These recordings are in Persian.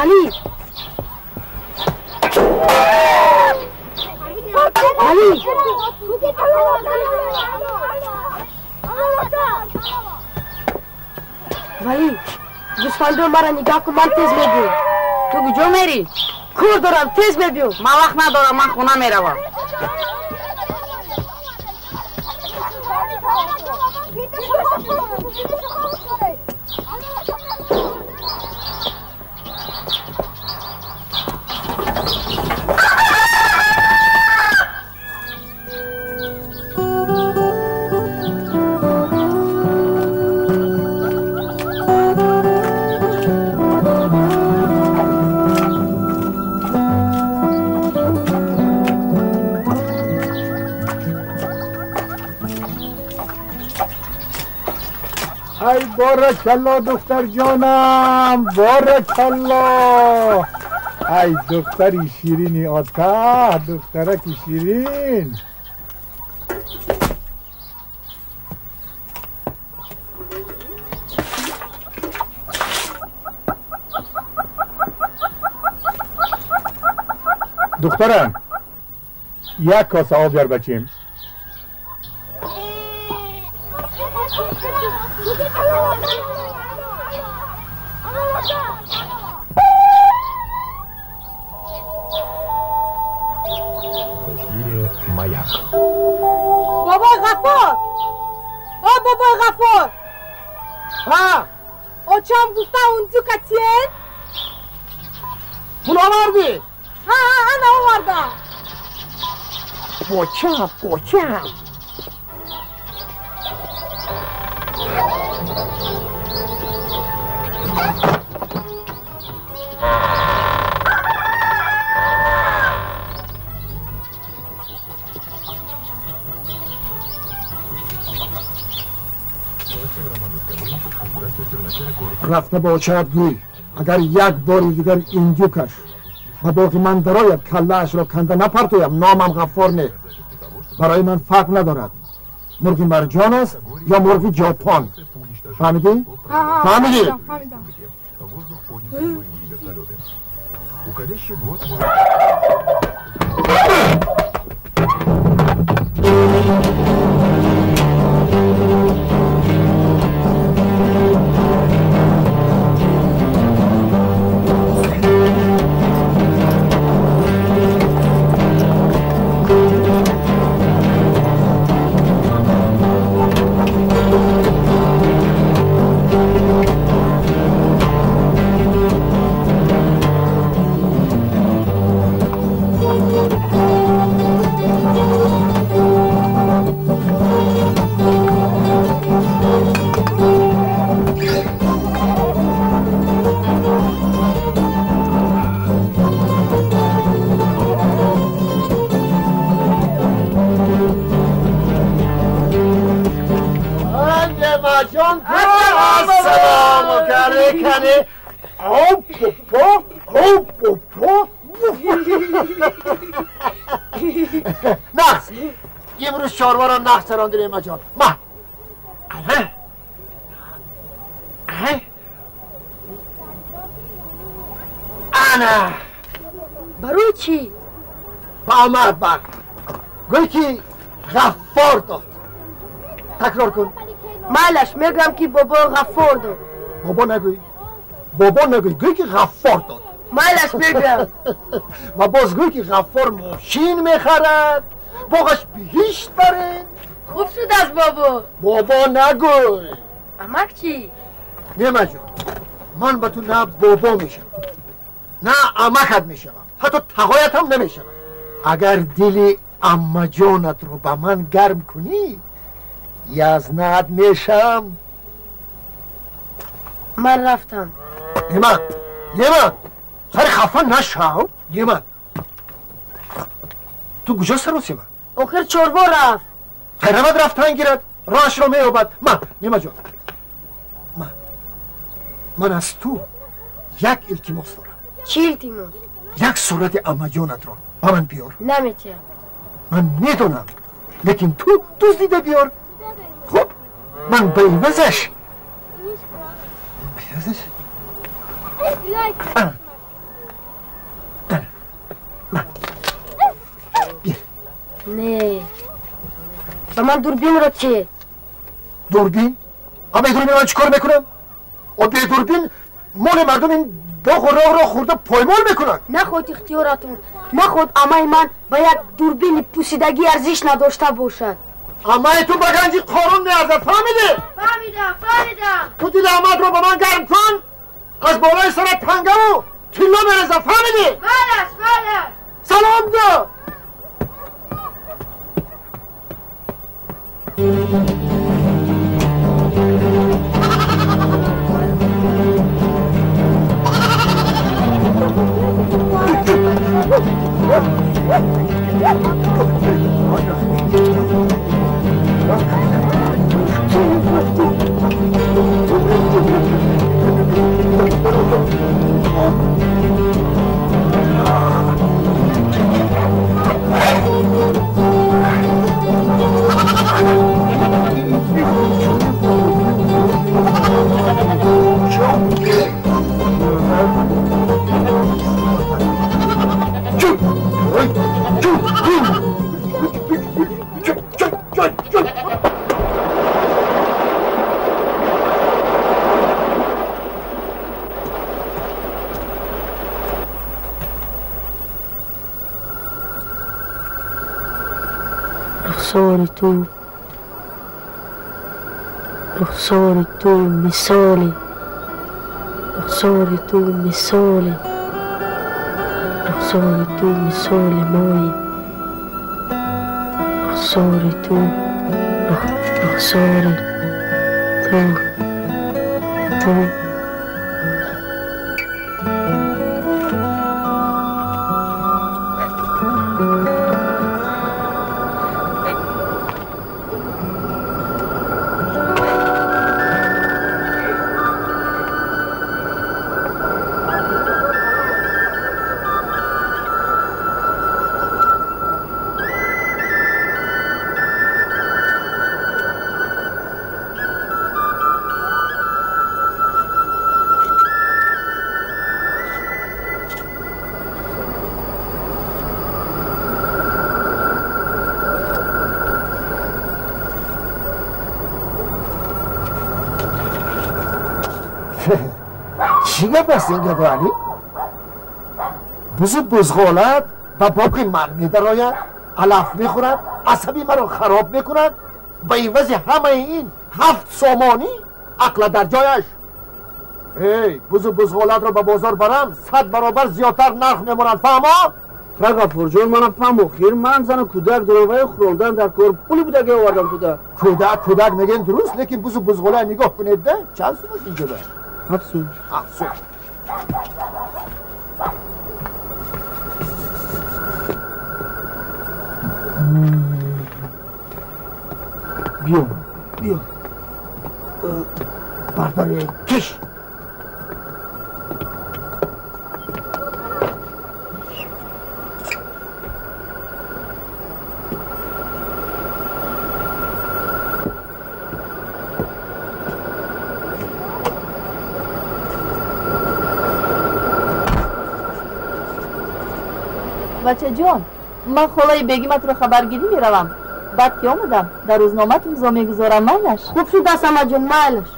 ولی ولی دوستان دو مرا نگاه کن من تیز میبیم تو کجا میری؟ کور دارم تیز میبیم من وقت ندارم من خونه میروم ای بارکالله دختر جانم بارکالله ای دختری شیرینی آتا دخترکی شیرین دخترم یک کاسه آب بیار بچیم بابا غفار بابا غفار ها او چم گفته اونجو کتین پول آوردی انا آوردم پوچم رفته با چرتگوی اگر یک بار دیگر اینجا کش و باقی من درایت کله اش را کنده نپرتویم نامم غفار نه برای من فرق ندارد مرغی مرجان است یا مرغی ژاپن فهمیدی؟ فهمیدی؟ نخ امروز شاروا را نخ چراندین اما جان ما انا برای چی؟ با آمد بر گوی که غفار داد تکرار کن مالش میگم که بابا غفار داد بابا نگوی گوی که غفار داد مالش میگم و باز گوی که غفار ماشین میخرد باقش بهشت برین خوب شد از بابا نگوی امک چی؟ نیمه جان من به تو نه بابا میشم نه امکت میشم حتی تقایت هم نمیشم اگر دل اما جانت رو به من گرم کنی یزنت میشم من رفتم نیمه سر خفه نشو نیمه تو کجا سروسی من؟ آخر چوربا رفت خیرمت رفتن گیرد راش رو میوبد نیمه جان من از تو یک التماس دارم چی التماس؟ یک صورت اما جانت رو با من بیار نمیتونم من میدونم لیکن تو دزدیده بیار خب من بیوزش نه با من دوربین رو چه؟ دوربین؟ اما دوربین من چیکار میکنم؟ و به دوربین مال مردم این باغ و راه را خورده پایمال میکنن. نخود اختیاراتون نخود امای من با یک دوربین پوسیدگی ارزش نداشته باشد. امای تو بگنجی قارون نیازد. فهمیده؟ فهمیدم تو دیل امت رو با من گرم کن از بالای سرت تنگه و تیلا برزه. فهمیده؟ بله سلام ده. رخسار تو مثالی رخسار تو مثالی رخسار تو مثال مایی رخسار تو رخسار تو چی گپ است این گپ علی؟ بزرگ بزغالت و باقی من میدراید علف میخورد عصبی مرا خراب میکند به عوض همه این 7 سامانی عقل در جایش. ای بزرگ بزغالت را به بازار برم 100 برابر زیادتر نرخ میمونند. فهما؟ فرق غفور جون منم فهمو خیر من زن کودک دروای خوردن در کار پولی بوده که آوردم تو ده. کودک میگن درست لیکن بزرگ بزغاله نگاه کنید ده چند سون است اینجا ده؟ 7 سون. 7 سون. بیا برداری کش. بچه جان من خالای بیگمت رو خبرگیری میروم بعد که آمدم در روزنامه امضا میگذارم مالش. خوب شد اسما جون مالش.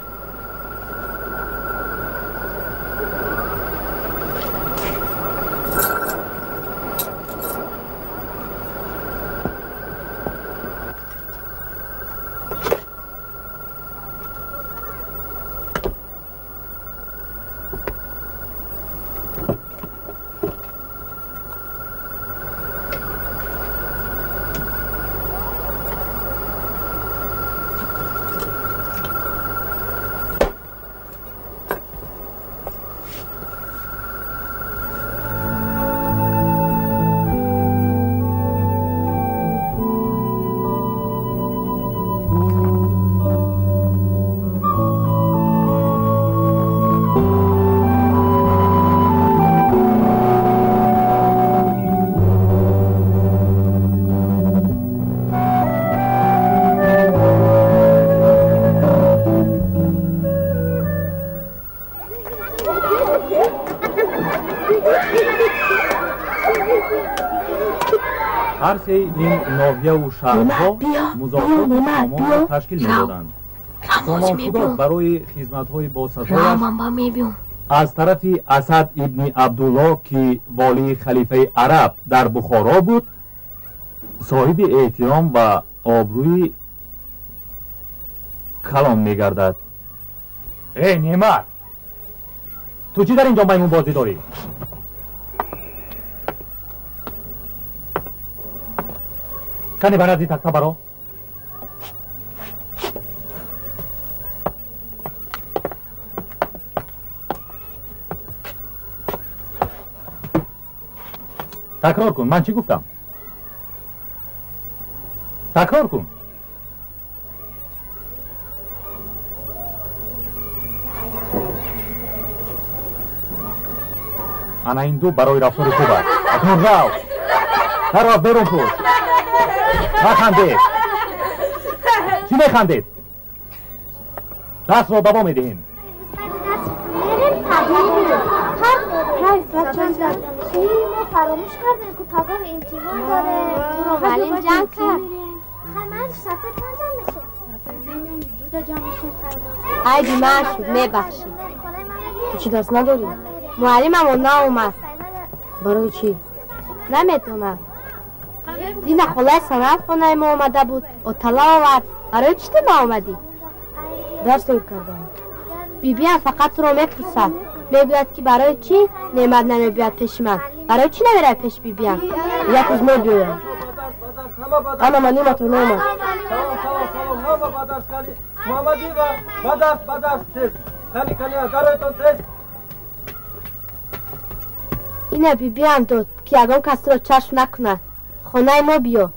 هر سه این ناحیه و شهرها مضافات سامان تشکیل می‌دادند. سامان خدا برای خدمت‌های باسطه‌اش از طرف اسد ابن عبدالله که والی خلیفه عرب در بخارا بود صاحب احترام و آبروی کلام می‌گردد. ای نعمت، تو چی در اینجا میمون بازی داری؟ کنی بنازی تخته برا؟ تکرار کن، من چی گفتم؟ تکرار کن. انا این دو برای رفتار خوب است. اکنون رو هر برون پشت. نخندید. چی میخندید؟ دست رو دوا میدهیم. فراموش کردیم که پگاه امتحان داره. تو رو معلم جمع کرد. من ساعت چند جمع میشه؟ دو تا جمع میشه. ای بیمار شد، میبخشی. تو چی درس نداری؟ معلمم نه اومد. برای چی؟ نمیتونم. دینا خلای سنت خونه ما اومده بود و طلا آورد. برای چی تو ناومدی؟ درس کردم. بیبیم فقط رو میپرسد. میگوید که برای چی نعمت نمیبید پیش من؟ برای چی نمیره پیش بیبیم؟ یک روز میبیم. انا من نعمت و نعمت. سلام ها با بدرس کلی محمدی و بدرس تست کلی درایتون تست. اینه بیبیم داد که اگم کسی رو چشم نکنه. خونه ما بیو.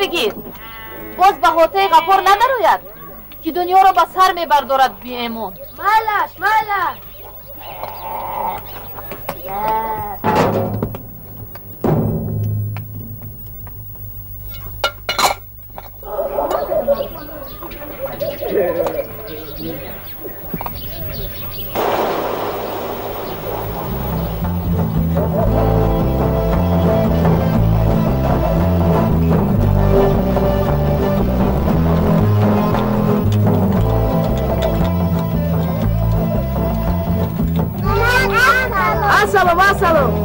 بگیر باز به هوته غفور نداروید که دنیا رو به سر میبردارد بی ایمون. مالش سلام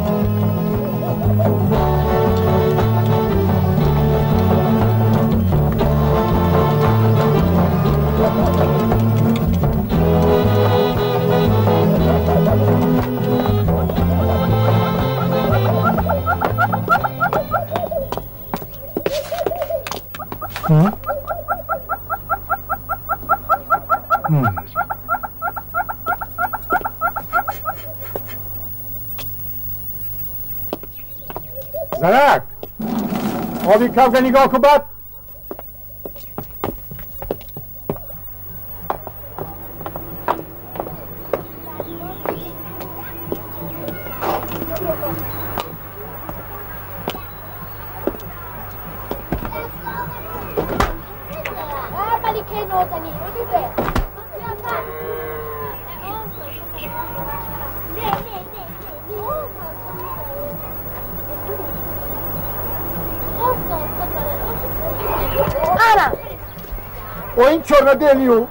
زرک آبی کفگه نگاه کن بد و این چرا دلیو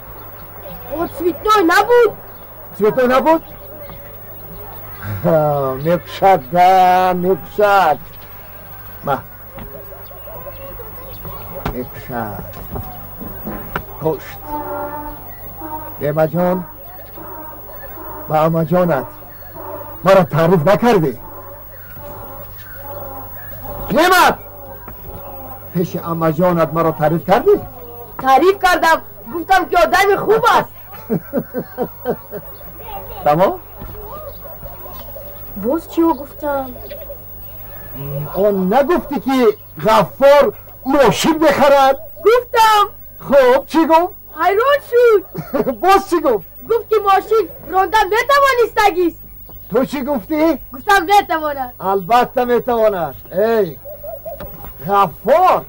او سویتنوی نبود سویتنوی نبود؟ میکشد ده میکشد ما میکشد کشت لیما جان با اما جانت ما را تعریف نکردی لیمت پیش اما جانت ما را تعریف کردی؟ تعریف کردم گفتم که آدم خوب است تمام؟ باز چیو گفتم؟ اون نگفتی که غفار ماشین بخرد؟ گفتم خب چی گفت؟ حیران شد باز چی گفت؟ گفت که ماشین راندن نتوانستگیست تو چی گفتی؟ گفتم نتواند البته میتواند ای غفار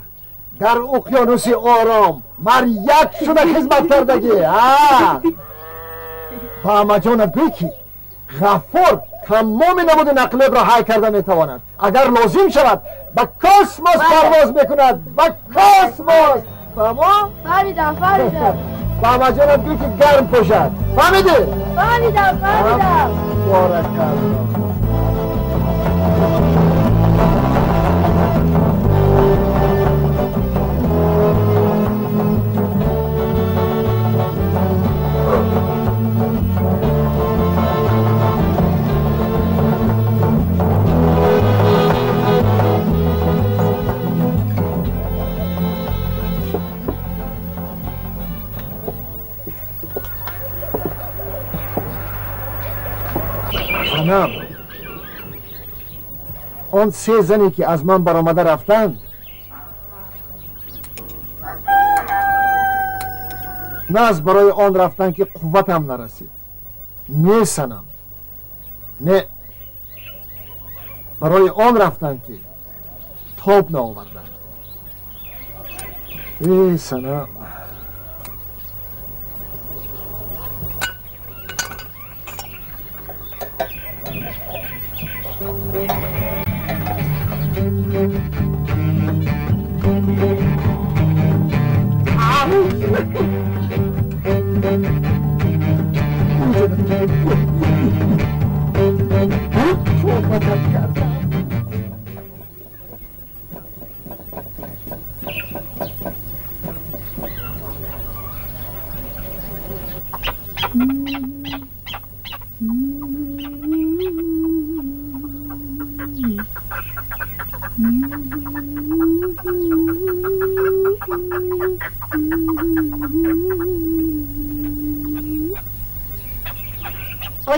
در اقیانوس آرام مر یک شده خدمت کردگی با اما جانت گوی که غفار تمام نمود نقلب را حی کرده میتواند اگر لازم شود با کاسموس پرواز میکند با کاسموس تمام؟ فهمیدم با اما جانت گوی که گرم پوشد فهمیدی؟ فهمیدم بارکالله خانم آن 3 زنی که از من برآمده رفتند نه از برای آن رفتن که قوتم نرسید نه سنم نه برای آن رفتن که تاب نآوردن ای سنم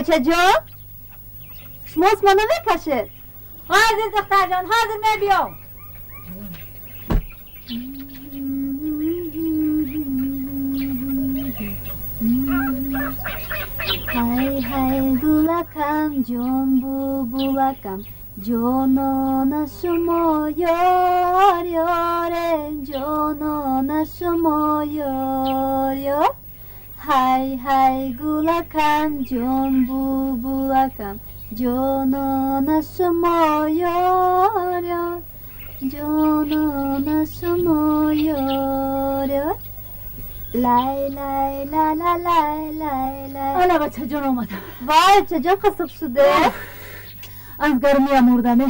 اوچه جان شماست منو بکشید حاضر دختر جان حاضر می بیام های های بولکم جان بولکم جانان شما یار یاره جانان شما یار یار های های گولکم جان بولکم جانان شما یار یار جانان شما یار یار لای لای لا لا لای لای لای حالا بچه جان آمدم وای چه جان خسب شده از گرمی مردمه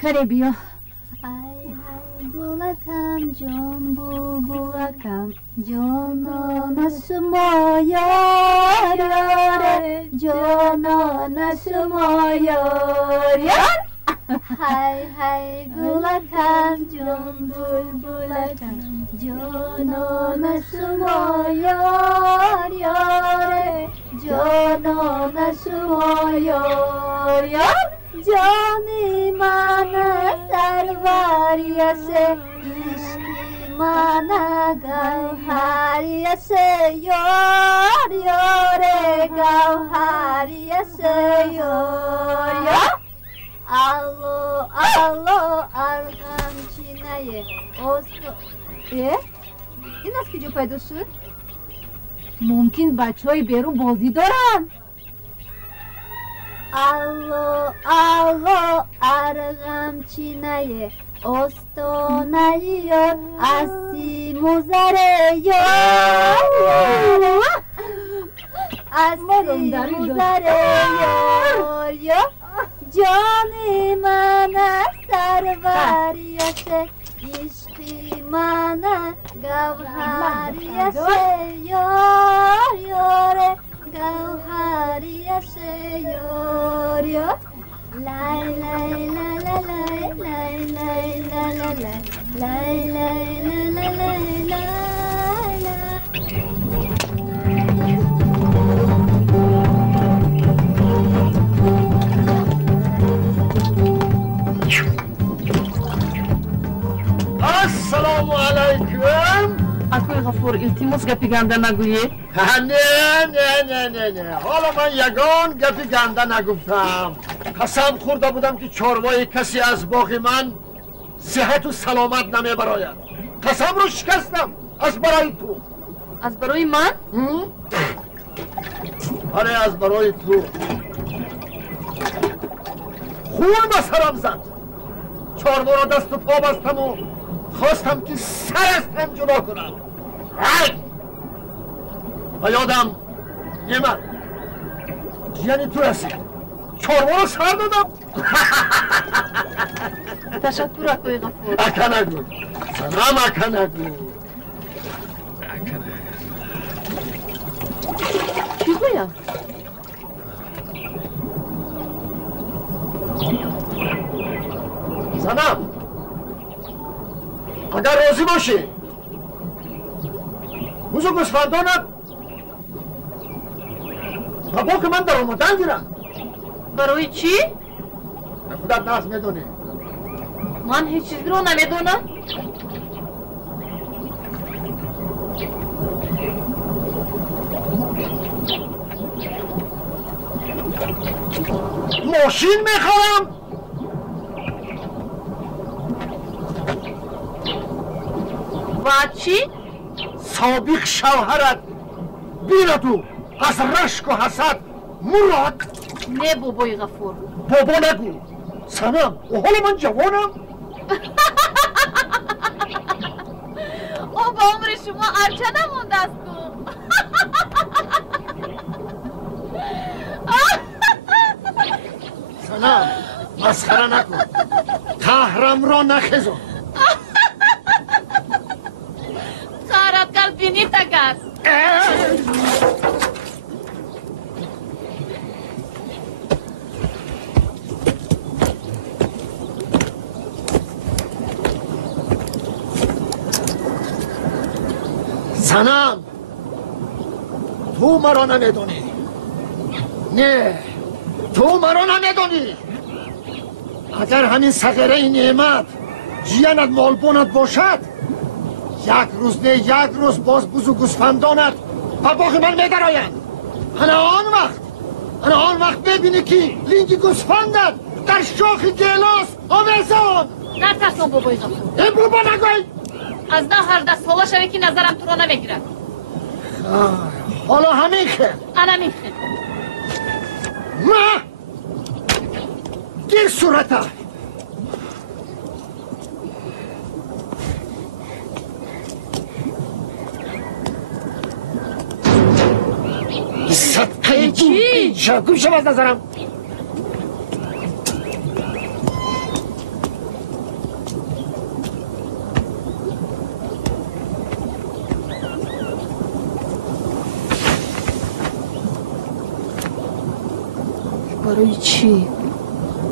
کره بیا های های بولکم جان بولکم جانان شما یار یار جانان شما یار یار های های گولکم جان بولکم جانان شما یار یار جانان شما یار یار جانی من سروریشه عشقی من گوهریشه یار یار گوهریشه یار یار الو الو ارغم چینه اوستو این از کجا پیدا شد؟ ممکن بچه های بیرون بازی دارن الو الو ارغم چینه استانه یار اسیم گذره یار استی گذره یار جان من سروریشه عشقی من گوهریشه یار یار گوهریشه یار یار لای لای لای لای لای لای لای لای لای لای لای السلام علیکم. اکوی غفور التماس گپی گنده نگویی؟ نه حالا من یگان گپی گنده نگفتم. قسم خورده بودم که چاروای کسی از باغ من صحت و سلامت نمیبراید. قسم رو شکستم از برای تو. از برای من؟ آره از برای تو. خون به سرم زد. چاروا را دست و پا بستم و خواستم که سر از هم جدا کنم. و یادم یمن یعنی تو رسید چاروا را سر دادم. تشکر اکوی غفور. اکا نگو سلام اکا نگو. چی گویم؟ زنم اگر راضی باشی بوزو گوسفندانت با باغ من در آمدن گیرم. برای چی؟ خودت ناز میدونی. من هیچ چیزی رو نمیدونم. ماشین میخوام. و چی؟ سابق شوهرت بیره تو از رشک و حسد مراد. نه بابای غفور. بابا نگو سنم و حالا من جوانم. او با عمر شما ارچه نمونده است سنم مسخره نکن. قهرم را نخیزم. خارت کر بینی تکست. سنم تو مرا نمیدونی. نه تو مرا نمیدونی. اگر همین صغیره نعمت جیانت مالبونت باشد یک روز نه یک روز باز بوزو گوسفندانت و باغ من میدرآیند. انا آن وقت ببینی که لینگ گوسفندت در شاخ گیلاس آویزان. نترسم بابای غفور. ای بابا نگوی. از نه هر دست حالا شوی که نظرم تو رو نمیگیرم. حالا همین خیل. انا میخوام. ما گیر صورته. صدقه چی؟ گوش شو از نظرم. برای چی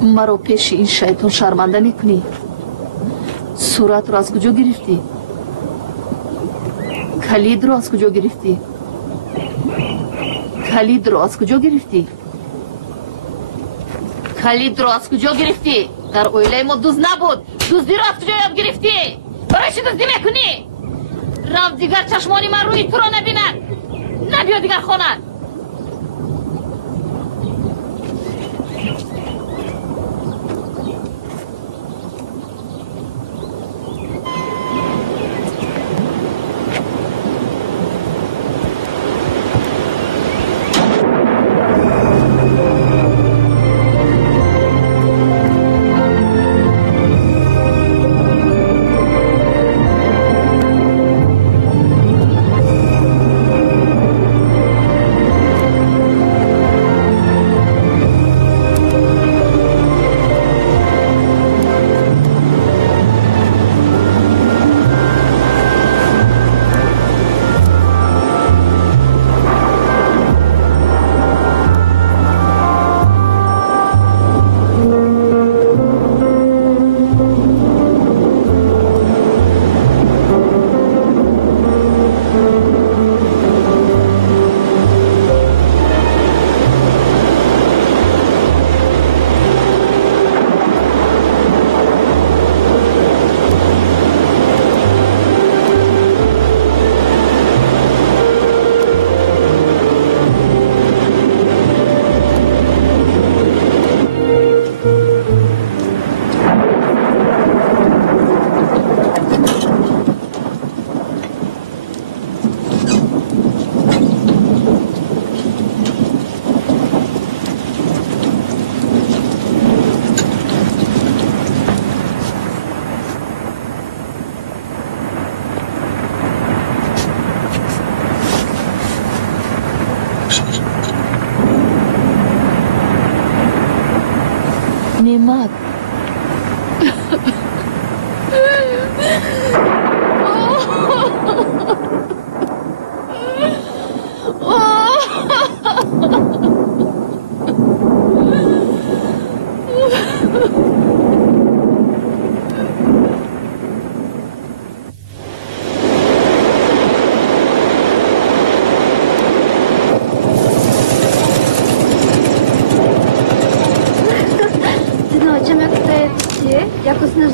مرا پیش این شیطان شرمنده میکنی؟ صورت رو از کجا گرفتی؟ کلید رو از کجا گرفتی؟ کلید رو از کجا گرفتی؟ کلید رو از کجا گرفتی؟ در اویله ما دوز نبود. دوزدی رو از کجا یاد گرفتی؟ برای چی دوزدی میکنی؟ رفت دیگر چشمانی من روی تو رو نبیند. نبیا دیگر خونه.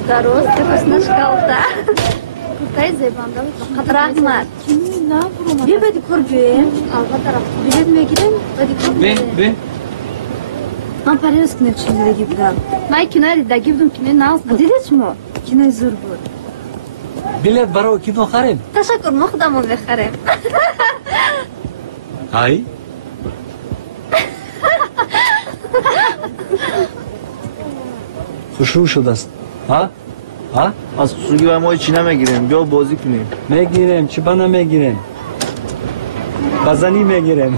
дароз дикоснаш калта. Куртай зебанда фақат Рахмат. Бе бади кур бе. албатта рафт. Билет мегирем бади кур бе. Бе. Ман парез кино чизи гибдам. Май кино да гибдум кино нааз буд. Дидечмо? Кино зур буд. билет барои кино харем. Ташаккур, мо худамон мехарем. ай хушрӯ шудааст. از خصوصی و ما چی نمیگیریم بیا بازی کنیم мегирем чиба намегирем базанӣ мегирем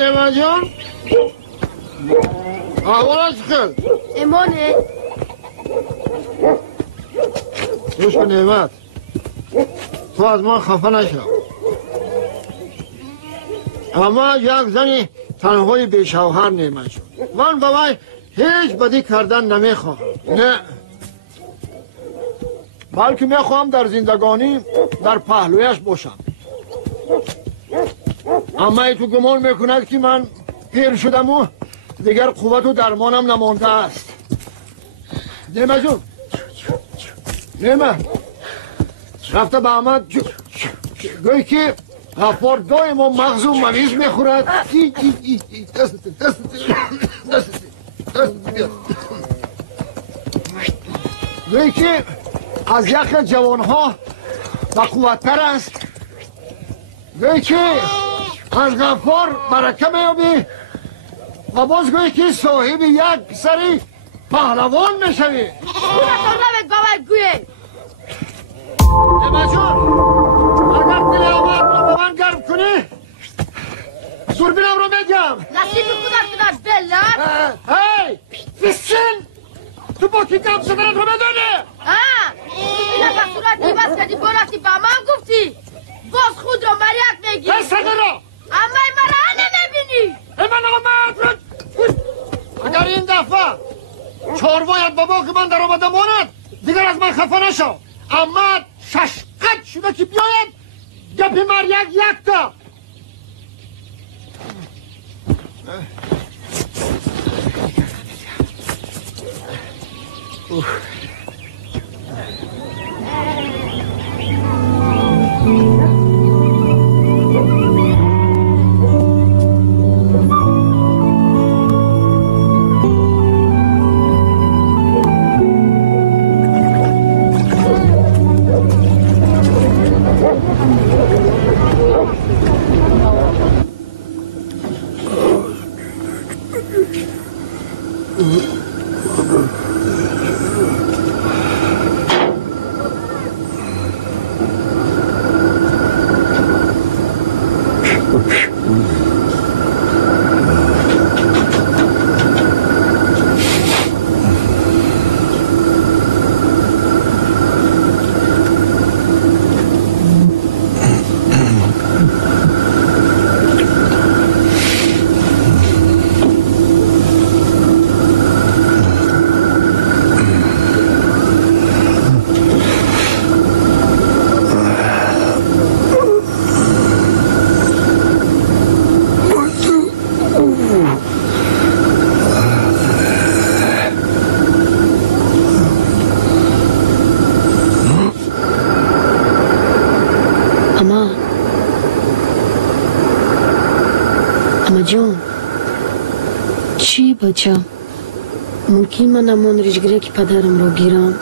نعمت جان احوالت خیل امانه گوش کن نعمت تو از من خفه نشو اما یک زنی تنهای بیشوهر نعمت شد من با وی هیچ بدی کردن نمیخواهم نه بلکه میخواهم در زندگانی در پهلویش باشم اما ای تو گمان میکند که من پیر شدم و دیگر قوت و درمانم نمانده است نیمه جون نیمه رفته به احمد گوی که غفار دایم و مغز و ممیز میخورد دست گوی که از یخ جوانها و قوتتر است گوی که از غفار برکه میابی و باز گوی که صاحب یک پسری پهلوان میشوی خونتان نمید باور گویه نیمه جون اگر دل احمد رو به من گرم کنی دوربینم رو میگم نصیب خودت کدر بلد هی فسچن تو با کی گم زدنت رو بدانی اینا به صورت دیبست کردی بارتی به من گفتی باز خود رو مریت میگی هی سگه را اما این مرا نمیبینی من آمد اگر این دفعه چاروایت بابا که من در آمده ماند دیگر از من خفه نشو اما ششقت شده که بیاید گپی مریک یک تا جان چی بچم ممکن من امان ریشگره که پدرم رو گیرم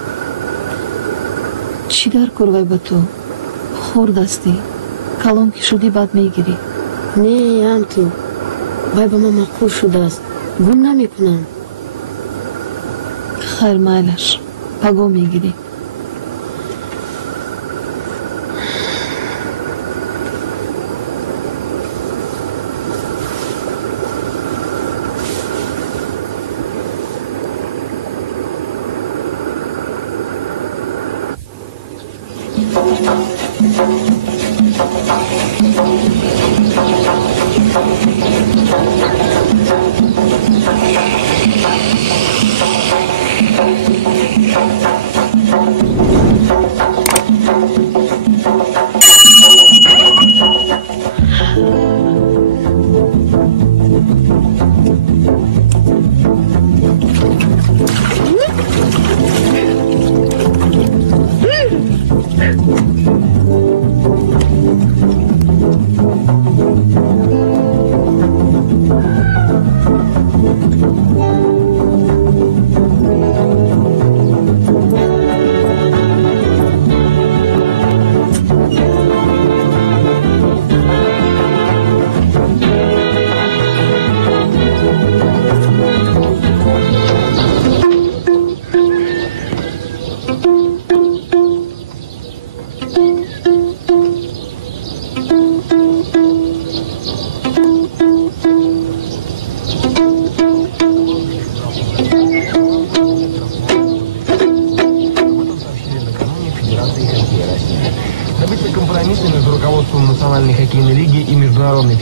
چی در کروی با تو خورد هستی کلام که شدی بعد میگیری نه هم تو وای با من مقبول شده است گم نمی کنم خیر مایلش پگو میگیری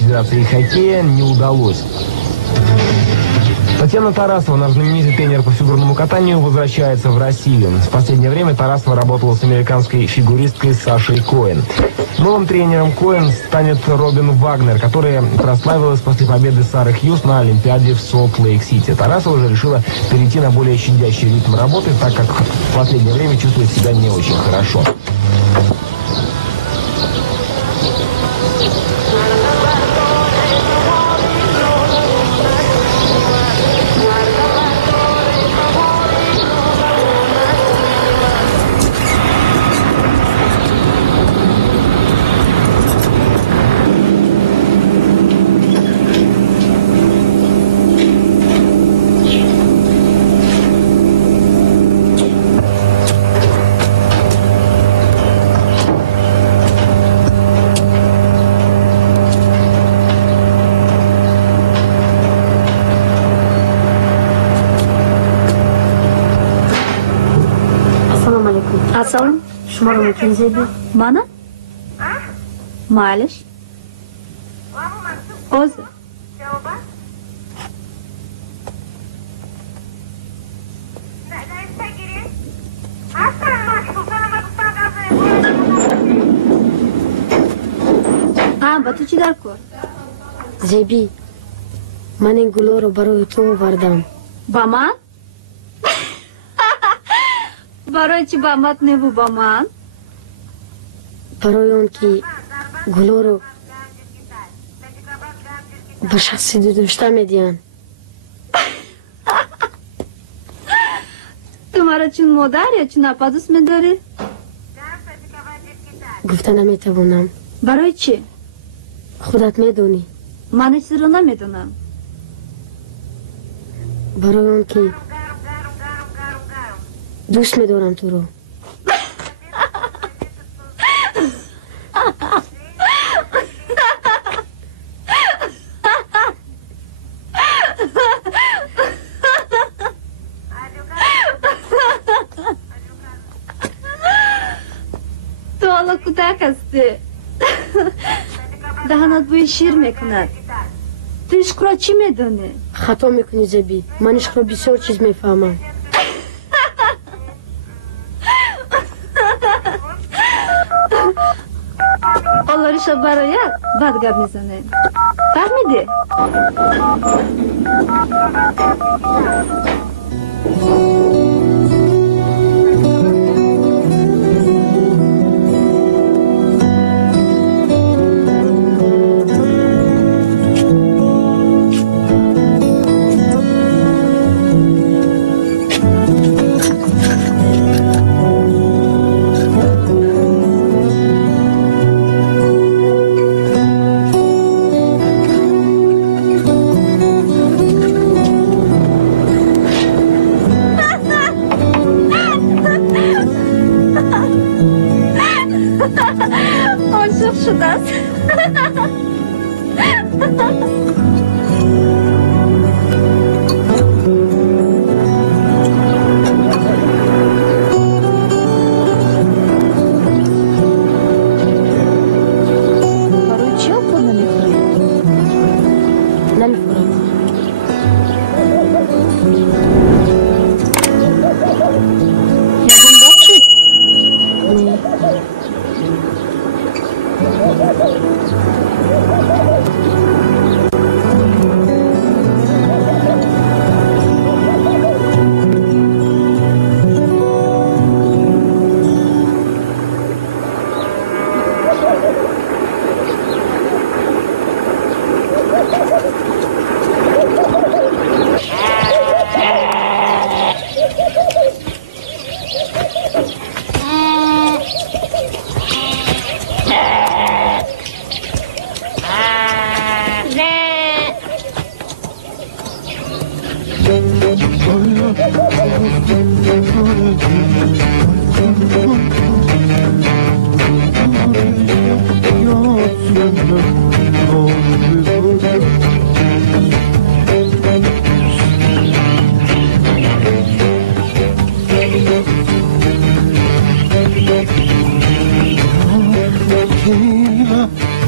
Федерации хоккея не удалось. Татьяна Тарасова, наш знаменитый тренер по фигурному катанию, возвращается в Россию. В последнее время Тарасова работала с американской фигуристкой Сашей Коэн. Новым тренером Коэн станет Робин Вагнер, которая прославилась после победы Сары Хьюз на Олимпиаде в Солт-Лейк-Сити. Тарасова же решила перейти на более щадящий ритм работы, так как в последнее время чувствует себя не очень хорошо. Assalomu. Shumarim uchun Zebi. Mana? Malish. O'zi. Ha, batuvchilar ko'r. Zebi, mening gullar baroy tu ovardam. Ba man? Baroy chi ba mat ne bu ba man? Baroy on ki gullar ba shaxsi dudashta median. तुम्हारा चुन मोदार या चुन आपादुस में दरे? گفتن نمیتوانم. برای چی؟ خودت میدونی. من چیزی رو نمیدونم. برای اون که دوست میدارم تو رو. تو حالا کودک هستی. دهنت بوی شیر میکند. تو عشق را چی میدونی؟ خطا میکنی زبی. من عشق را بسیار چیز میفهمم. آلاریش برایت بد گپ میزنه. فهمیدی؟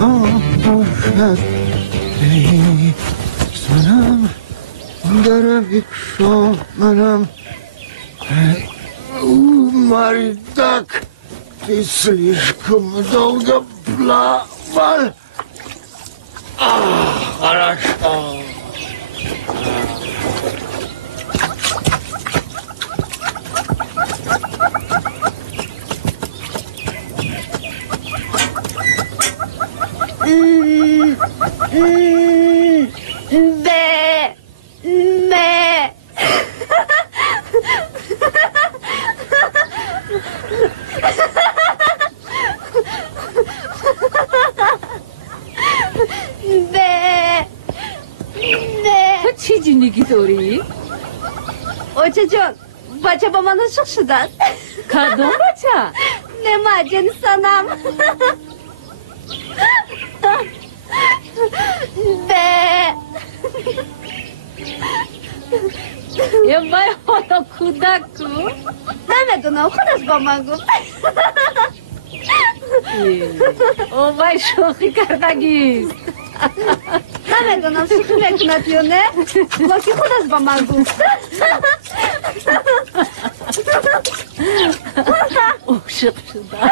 باشد ای سنم در بکشا منم او مردک ти слишком долго плавал. Хорошо. چی جنگی داری؟ اوچه جان بچه با من عاشق شدن. کدوم بچه؟ نما جنسانم. یه بای حالا کودک کو؟ نمیدونم خودش با من گفت. او بای شوخی کردگیست. نمیدونم شوخی میکند یا نه با که خودش با من گفت. عاشق شدم.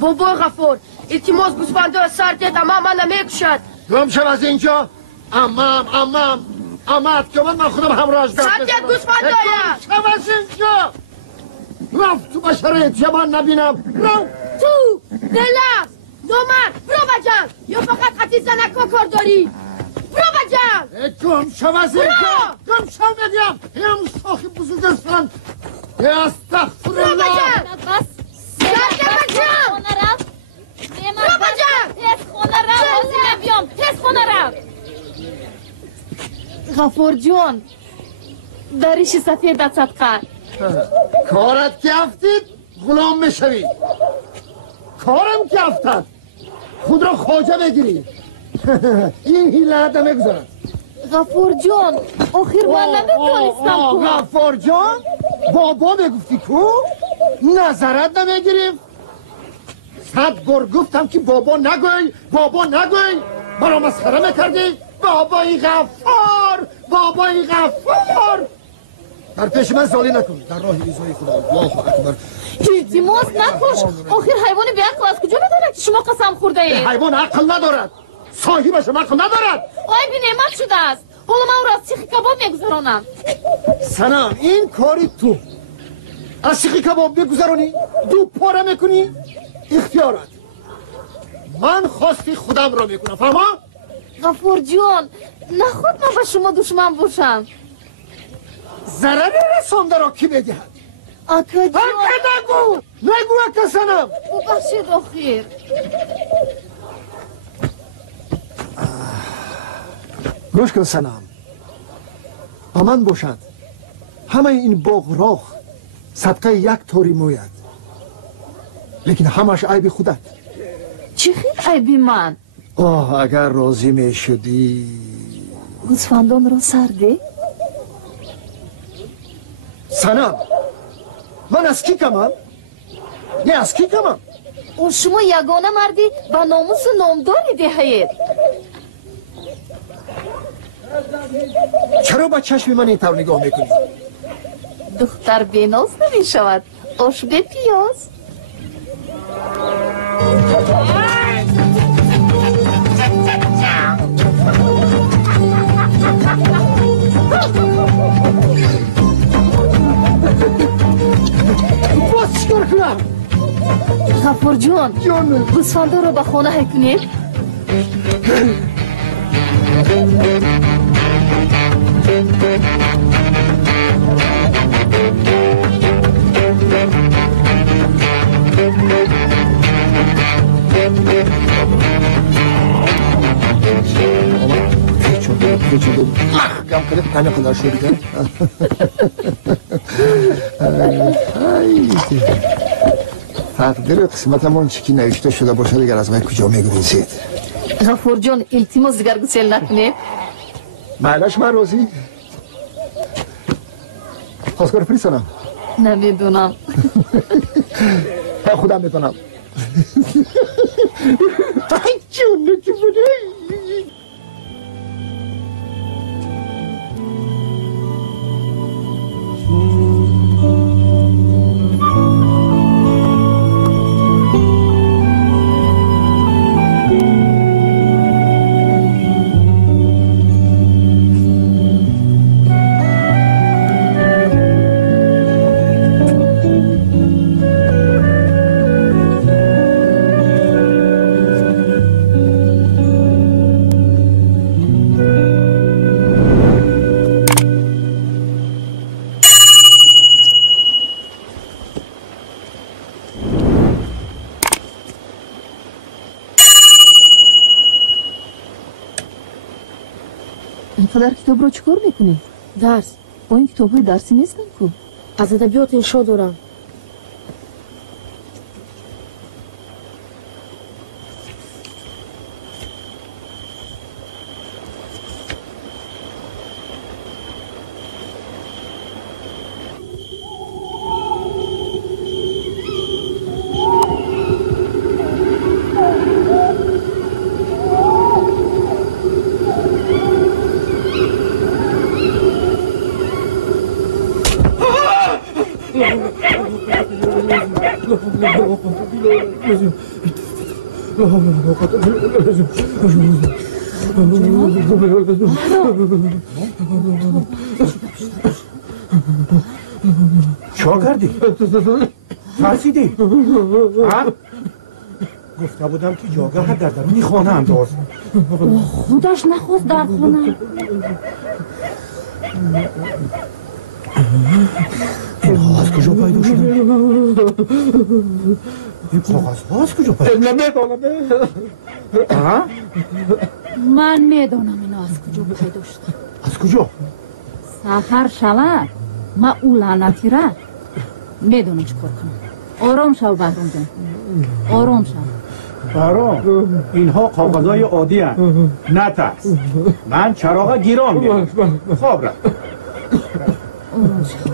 بابا غفور التماس گوسفنده سرتت اما من نمیکشد. گم شو از اینجا. امت که من خودم همراهش دارم. سرتت گوسفنده گم شو از اینجا. رفت تو بشرت من نبینم. رفت تو دلس نومد برو بجن یا فقط خطی زنک کار داری. برو بجن. گم شو از اینجا. گم شو میگم. هم شاخی بزرگستان. استغفرالله. برو بجن. غفور جون دریش سفید صدقه کارت که افتید غلام میشوی. کارم که افتد خود را خواجه بگیری. این هیله نمیگذارد. غفور جون آخر من نمیتونستم کنم. غفور جون بابا بگفتی کو نظرت نمیگیریم. 100 بار گفتم که بابا نگوی برا مسخره میکردی. بابای غفار در پیش من زالی نکن. در راه ایزای خدا. الله اکبر. التماس نکش. آخر حیوان بی عقل از کجا بداند که شما قسم خورده اید؟ حیوان عقل ندارد. صاحبش عقل ندارد. آی بی نعمت شده است. حالا من او را از سیخ کباب میگذرانم. سنم این کاری تو از سیخ کباب بگذرانی دو پاره میکنی اختیارات. من خواستی خودم را میکنم. فهمه؟ غفور جون نخود من با شما دشمن باشم. ضرر رسانده را کی بگهد؟ آکا جون نگو اکا سنم. ببخشید آخر. گوش کن سنم. با من باشند همه این باغراخ صدقه یک طوری موید، لیکن همش عیب خودت. چی خیلی عیبی من؟ اگر راضی می شدی گوسفندان را سرده؟ سنم من از کی کمم؟ نه از کی کمم؟ اون شما یگانه مردی با ناموس و نامداری دهید. چرا با چشم من این طور نگاه میکنی؟ دختر بیناز نمی شود، آش به پیاز. باز چیکار کنم؟ غفور جان گوسفندا رو به خانه حکنید؟ گم کنه همه خدا شد کرد. تقدیر قسمتمون چی که نوشته شده باشه دیگر از من کجا میگریزید؟ غفور جان التماس دیگر گسل نکنید. معلش من راضی خواستگار فریسانم. نمیدونم. خودم میدونم. جونه که بوده. پدر کتاب رو چیکار میکنی؟ درس. با این کتاب های درسی نیستن کو؟ از ادبیات انشا دارم. چا کردی؟ ترسیدی؟ گفته بودم که جاگه در درونی خانه انداز. خودش نخواست در خانه. این ها از کجا پیدا شدن؟ این کاغذ ها از کجا پیدا شدن؟ نمیدانم. من میدانم اینا از کجا پیدا شدن. از کجا؟ سفر شود ما او لعنتی را میدونم چکار کنم. آرام شو بهرام جان، آرام شو. بهرام اینها کاغذهای عادی هستند، نترس. من چراغ گیرام میارم. خواب رفت. آرام شو.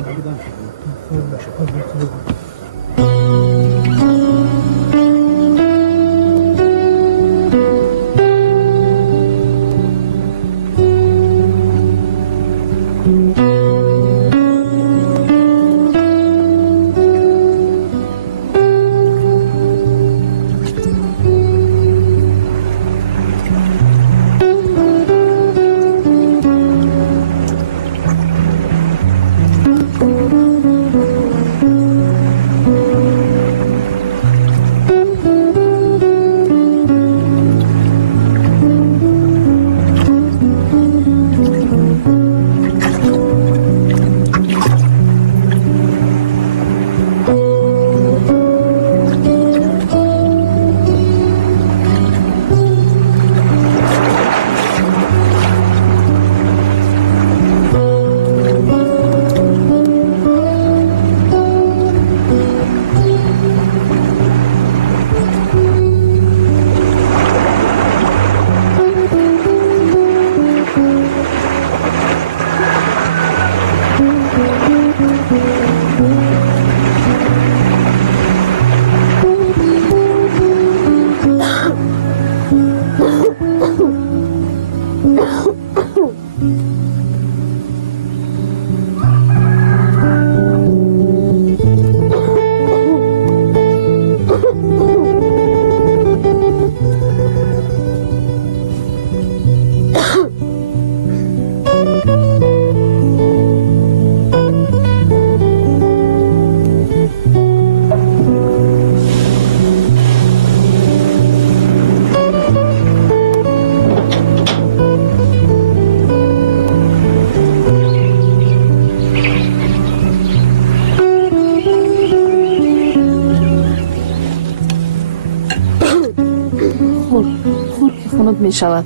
می شود.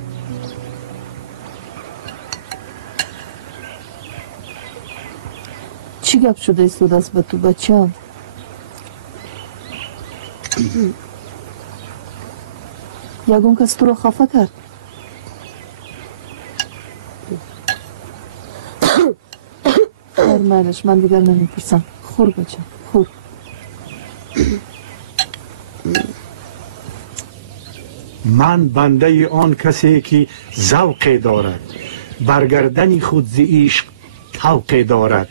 چی گپ شده ایستاد است به تو بچه؟ یگون کس تو رو خفه کرد؟ خیر میلش، من دیگر نمیپرسم. خور بچه، خور. من بنده آن کسی که ذوق دارد برگردن خود ز عشق طوق دارد.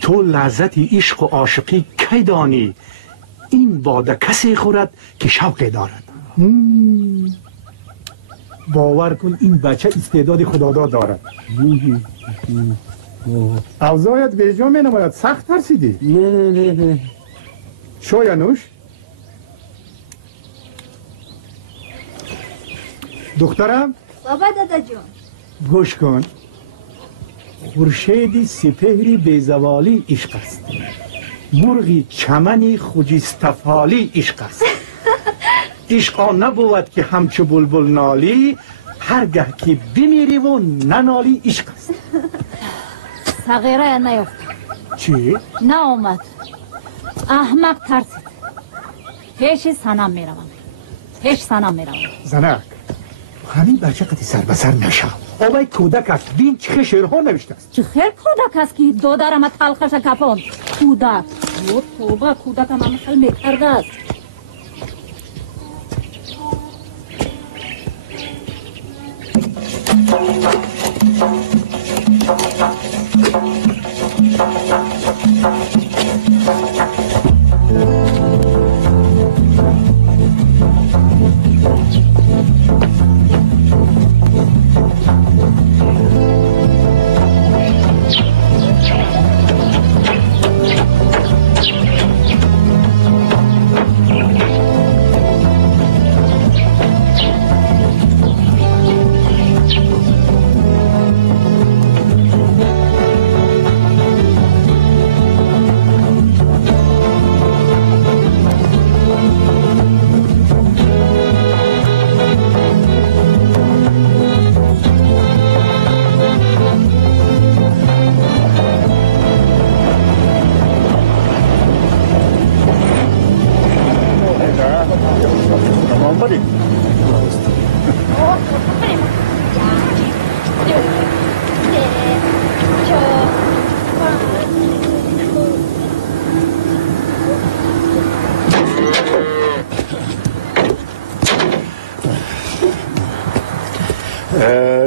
تو لذت عشق و عاشقی کی دانی؟ این باده کسی خورد که شوق دارد. باور کن این بچه استعداد خداداد دارد. اوضاعت بیجا می نماید. سخت ترسیدی؟ نه شوینوش دخترم. بابا دادا جون گوش کن. خورشیدی سپهری بیزوالی عشق است، مرغی چمنی خوجستفالی عشق است. عشق آن نبود که همچو بلبل نالی، هرگه که بمیری و ننالی عشق است. صغیره نیفت. چی؟ نه اومد. احمق ترسید. پیش سنم میروم. پیش سنم میروم. زنک همین بچه قطعی سر به سر نشو. آبای کودک است. بین چه شعرها نوشته است. چه خیر کودک است که دو درم تلخش کپاند. کودک. و توبه کودک هم مثل میکرده است.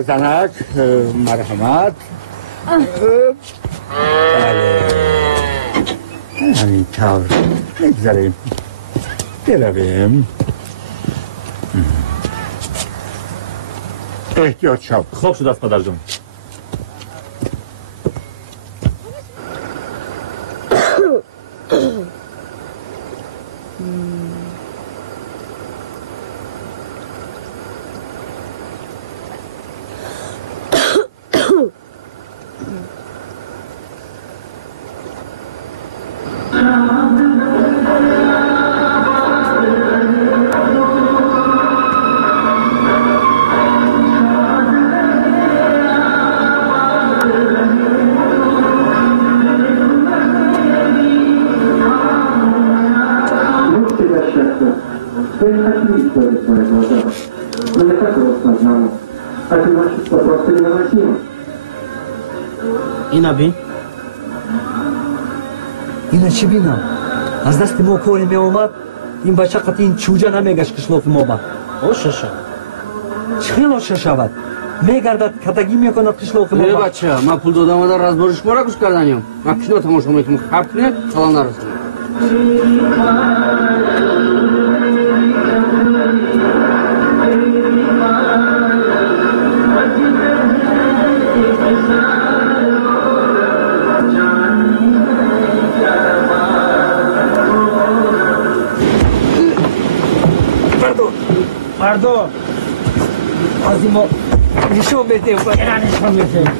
زنک مرحمت. بله همین طور بگذاریم برویم. احتیاط شو. خوب شد است پدر جان. اینا بین. اینا چی بینم؟ از دست ما کاری می آمد این بچه قطعی این چوجه نمیگشت که شلوف ما با. آشه شد. چه لاشه شود؟ میگردد کتگی میکند قشلاق ما. بچه من پول دادم و در رازبارش ما را گوش کردنیم. من کشنا تماشا میکنم خراب کنه سلام نرسونم. مردم از این ما نشون بدیم و اینا نشون بدیم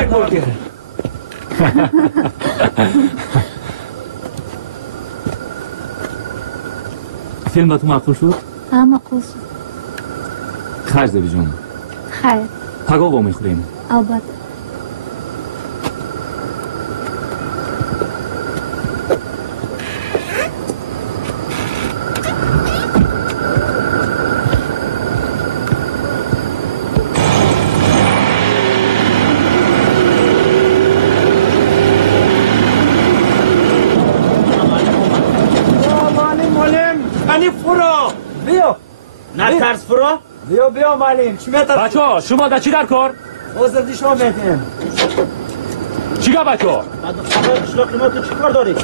یک بولگه فیلم با تو معقول شد؟ معقول شد خرج دوی جون خیر پگاه با میخوریم البته نترس فرا بیا معلم چی میترس بچه ها شما در چی در کار؟ آزردی شما میتیم چیگه بچه ها؟ خبر قشلاق ما تو چی کار داری؟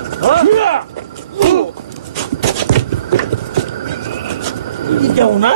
دیگه اونا؟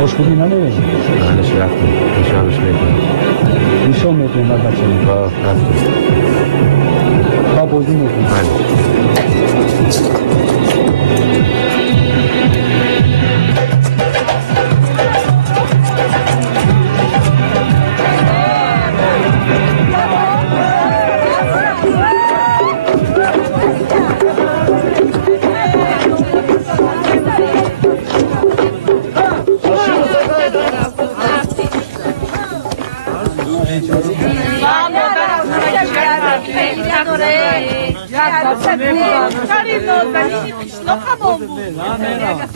خوشبودی نمیدونی؟ حالش رفتیم نشانش میدونی نشان میدونی من بچه می با رفتیم با بازی میدونی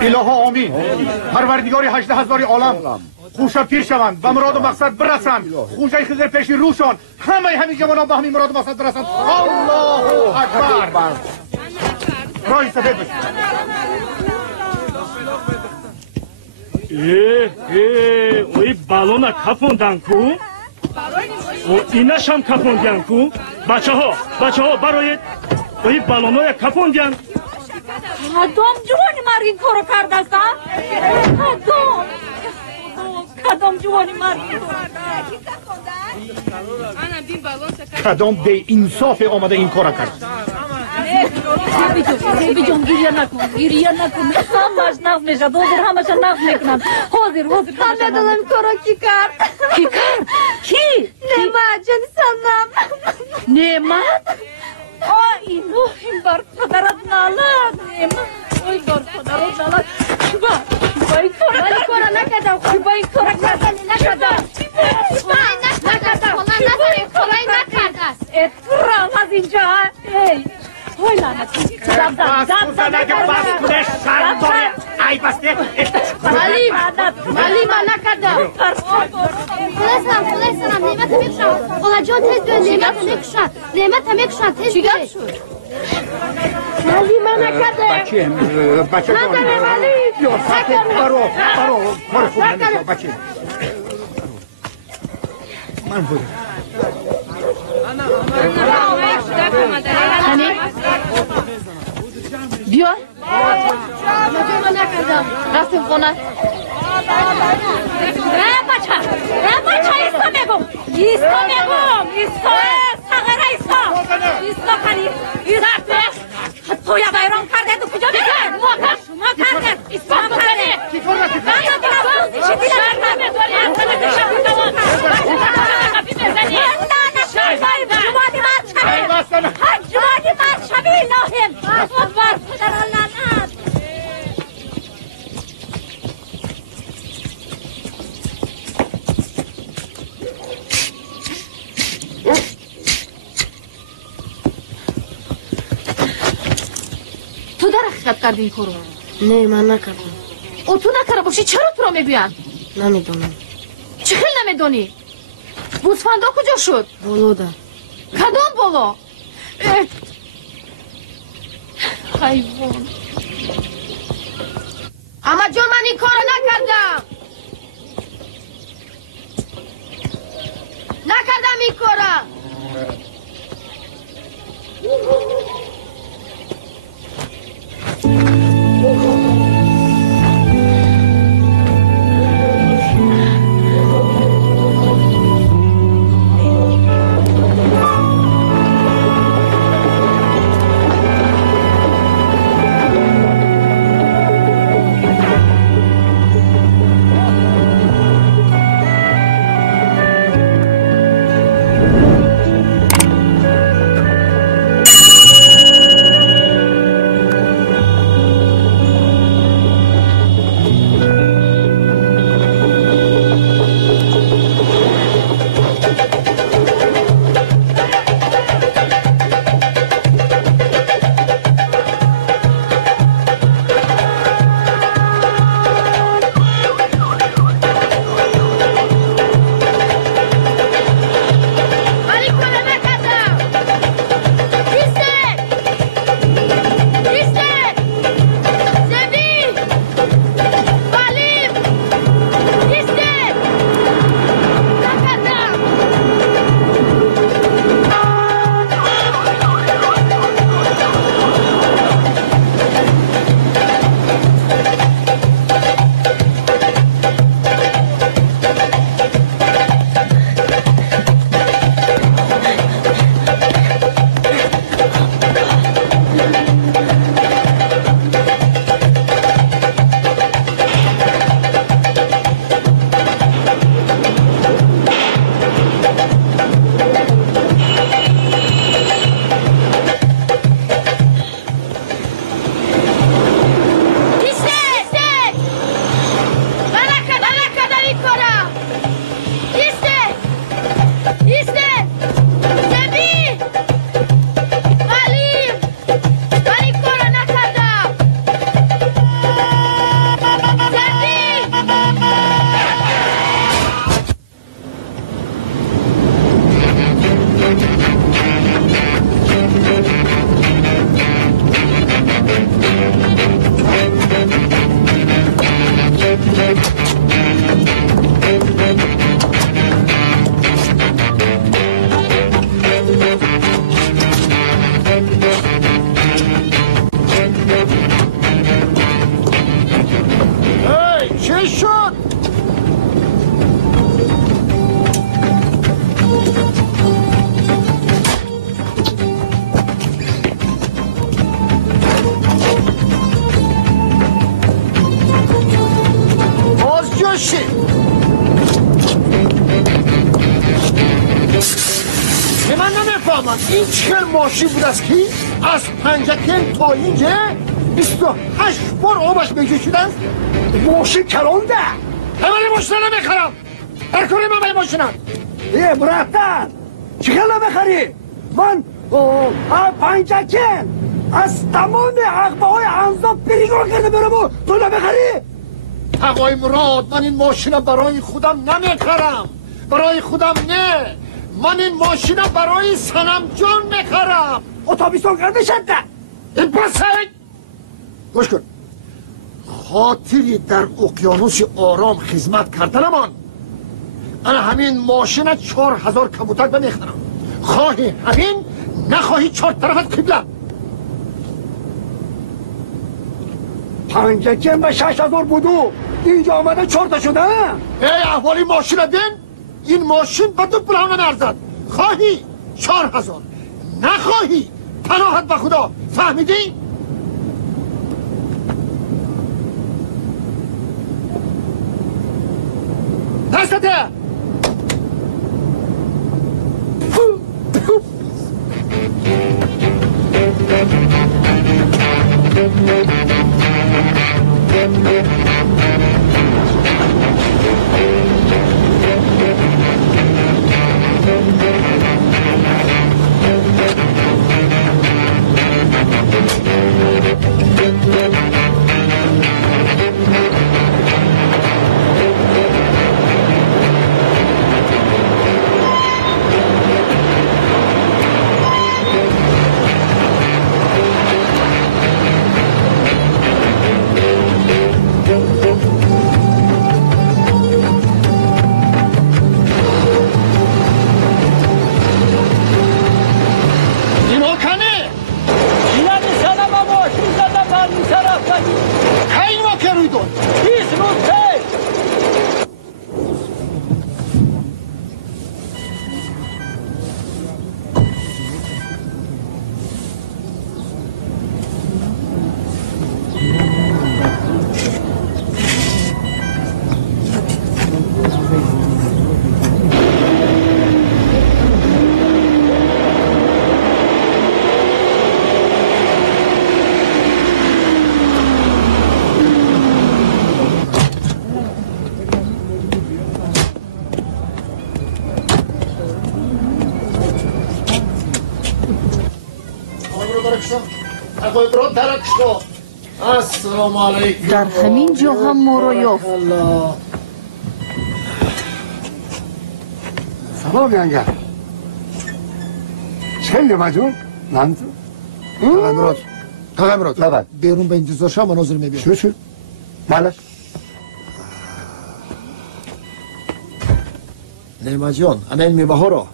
الها آمین پروردگاری 18,000 عالم خوشا پیر شوند و مراد و مقصد برسند خوشای خضر پیشی روشان همین جوانان به همین مراد و مقصد برسند الله اکبر رای سفید بشید اوی بالونا کپوندن کو و اینش هم کپوندن کو بچه ها برای اوی بالونای کپوندن دام جوانی این کارو کرده است کدام جوانی مرد کدام به انصاف آمده این کار کرد زیبی جان گریه نکن همش نف میشه دوزر همش نف میکنن حاضر من ندادم کارا کی کرد کی؟ نعمت جانی سنم نعمت؟ این بار پدرت نالد نعمت این بار پدرت نالد با این کارا نکردم با این کارا نکردم اترام از اینجا وای لعنت مالی من نکردم خلاصم نعمت میکشم خلا جان تیز بیاد نعمت میکشم تیز بیاد مالی من نکردم بچه نداره مالی یا ساکت برو خود نمیشه بچه من بود بیا من نکردم رفتیم خونه نه بچه ایستا میگم ساغره ایستا کنی تویا بیرون کرده تو کجا میگه شما کرده ایستا هم کرده جوانی مرد شبیه لاهم اول پدر لعنت تو در حقیقت کردی این کارو؟ نه من نکردم او تو نکرده باشی چرا تو را میبیان؟ نمیدونم چه خیلی نمیدونی؟ بوزفندا کجا شد؟ بالا ده کدام بالا؟ حیوان اما جون من این کارو نکردم این کارو چه شد؟ باز جوشی من نمیفهمم این چه ماشین بود است که از پنجکن تا اینجا 28 بار آبش بجوشیده است ماشین کرانده همه ماشین نمیخرم هر کنی من به ماشینم یه مرتب چی خیلی بخری؟ من پنجکن از تمام عقبه های انزاب پریگاه کرده برم و تو نمیخری؟ آقای مراد من این ماشین برای خودم نمیخرم برای خودم نه من این ماشین برای سنم جان میخرم اتوبیسون کرده شده این پسک گوش کن خاطری در اقیانوس آرام خدمت کردنمان انا همین ماشین 4000 کبوتک بمیخرم خواهی همین نخواهی 4 طرفت قبله پنجکن به 6000 بودو اینجا آمده 4 تا شده ای احوالی ماشین دین این ماشین به تو پولانه نرزد خواهی 4000 نخواهی پناهت به خدا فهمیدی؟ دستته در همین جا هم ما را یافت سلام ینگر چه مجون؟ من تو؟ آقای مراد بیرون به انتظار شما مناظر میبینم چه؟ مالش؟ نیما جان انا این میوه ها را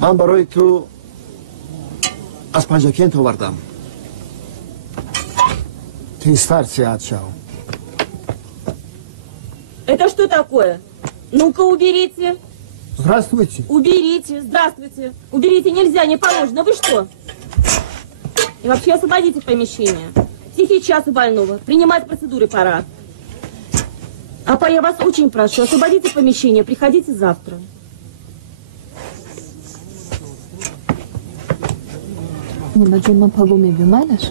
من برای تو از پنجکن آوردم Ты старше отчал. Это что такое? Ну-ка, уберите. Здравствуйте. Уберите, здравствуйте. Уберите, нельзя, не положено. Вы что? И вообще освободите помещение. Тихий час у больного. Принимать процедуры пора. Апа, я вас очень прошу, освободите помещение, приходите завтра. Nima jomma pago mebimaylash?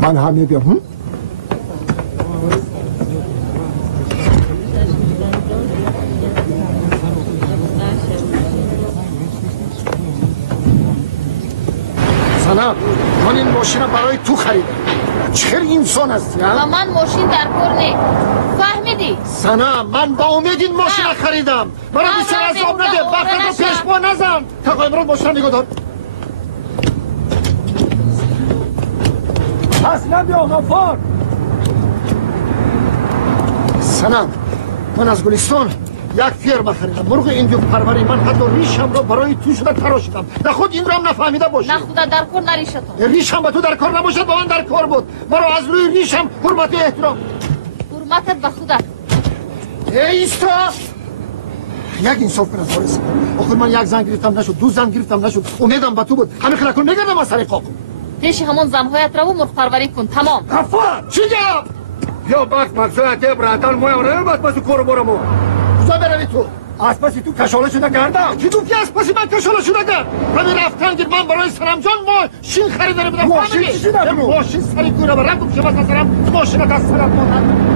من همه بیام سلام من این ماشین برای تو خریدم چه انسان هستی و من ماشین در کار نه فهمیدی؟ سنا من با امید این ماشین خریدم برای بسیار عذاب نده وقت رو پیش با نزن تا امروز ماشین نگاه دار پس نبیا غفار سلام من از گلستان یک فرما خریدم مرغ ایندیوک پروری من حتی ریشم رو برای تو شده تراشیدم نه خود این رو هم نفهمیده باشی نه خدا در کار نریشتم ریشم به تو در کار نباشد با من در کار بود برای از روی ریشم حرمت و احترام حرمتت به خودت ایستا یک انصاف کن از وارث آخر من یک زن گرفتم نشد دو زن گرفتم نشد امیدم به تو بود همه خلکون میگردم از سر قاقم پیش همون زنهایت رو مرغ پروری کن تمام افا چی گپ یا بس مقصودت براتن مویانه بس بس کورو برمو کجا بروی تو اسپاسی تو کشاله شده کردم چی تو که اسپاسی من کشاله شده کرد همین رفتن گیر من برای سرمجان ما شین خریدنه بدم ماشین چی دارم ماشین سری کوره برم تو شما سرم ماشین دست سرت مادر